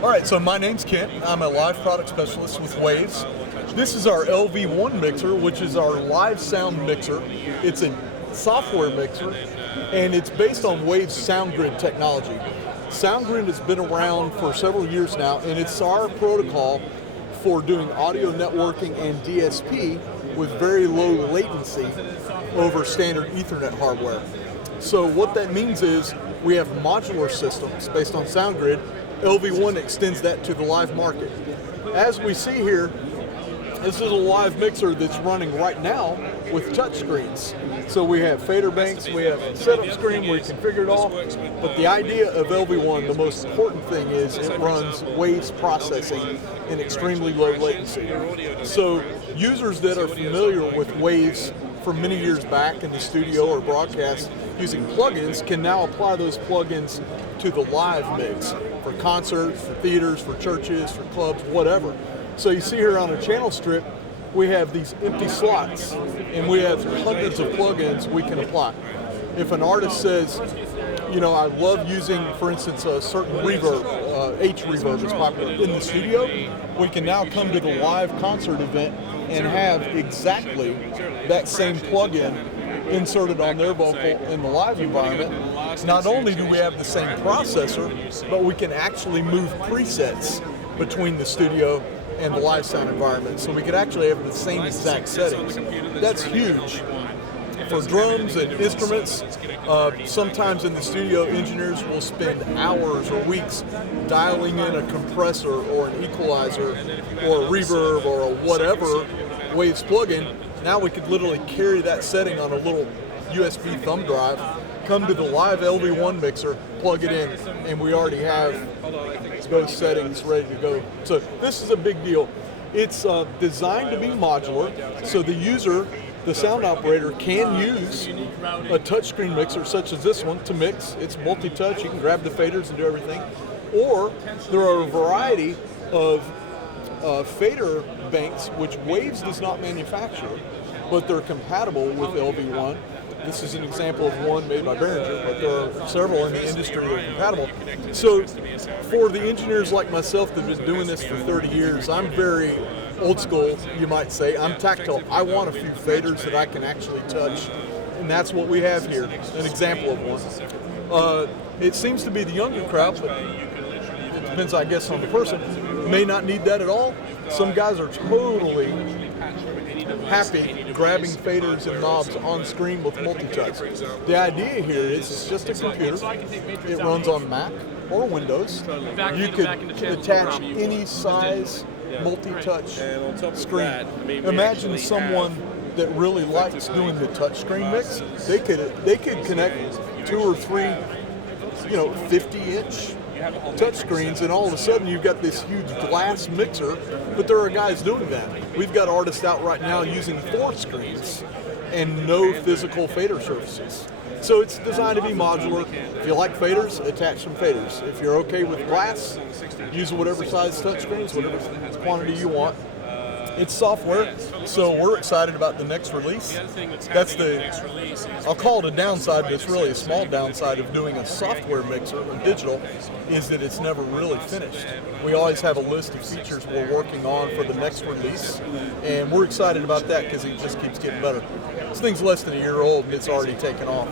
All right, so my name's Kent. I'm a live product specialist with Waves. This is our LV1 mixer, which is our live sound mixer. It's a software mixer, and it's based on Waves SoundGrid technology. SoundGrid has been around for several years now, and it's our protocol for doing audio networking and DSP with very low latency over standard Ethernet hardware. So what that means is we have modular systems based on SoundGrid. LV1 extends that to the live market. As we see here, this is a live mixer that's running right now with touch screens. So we have fader banks, we have a setup screen where you configure it all, but the idea of LV1, the most important thing is it runs Waves processing in extremely low latency. So users that are familiar with Waves from many years back in the studio or broadcast using plugins can now apply those plugins to the live mix for concerts, for theaters, for churches, for clubs, whatever. So you see here on a channel strip, we have these empty slots, and we have hundreds of plugins we can apply. If an artist says, you know, I love using, for instance, a certain reverb, H reverb is popular in the studio, we can now come to the live concert event and have exactly that same plugin inserted on their vocal in the live environment. Not only do we have the same processor, but we can actually move presets between the studio and the live sound environment. So we could actually have the same exact settings. That's huge. For drums and instruments, sometimes in the studio, engineers will spend hours or weeks dialing in a compressor or an equalizer or a reverb or a whatever Waves plugin. Now we could literally carry that setting on a little USB thumb drive, come to the live LV1 mixer, plug it in, and we already have those settings ready to go. So this is a big deal. It's designed to be modular, so the user, the sound operator, can use a touchscreen mixer such as this one to mix. It's multi-touch, you can grab the faders and do everything. Or there are a variety of fader banks which Waves does not manufacture, but they're compatible with LV1. This is an example of one made by Behringer, but there are several in the industry that are compatible. So for the engineers like myself that have been doing this for 30 years, I'm very old school, you might say. I'm tactile. I want a few faders that I can actually touch, and that's what we have here, an example of one. It seems to be the younger crowd, but it depends, I guess, on the person. May not need that at all. Some guys are totally happy grabbing faders and knobs on screen with multi-touch. The idea here is it's just a computer. It runs on Mac or Windows. You could attach any size multi-touch screen. Imagine someone that really likes doing the touchscreen mix. They could connect 2 or 3, 50-inch touchscreens, and all of a sudden you've got this huge glass mixer. But there are guys doing that. We've got artists out right now using 4 screens and no physical fader surfaces. So it's designed to be modular. If you like faders, attach some faders. If you're okay with glass, use whatever size touchscreens, whatever quantity you want. It's software, so we're excited about the next release. That's I'll call it a downside, but it's really a small downside of doing a software mixer or digital, is that it's never really finished. We always have a list of features we're working on for the next release, and we're excited about that because it just keeps getting better. This thing's less than a year old and it's already taken off.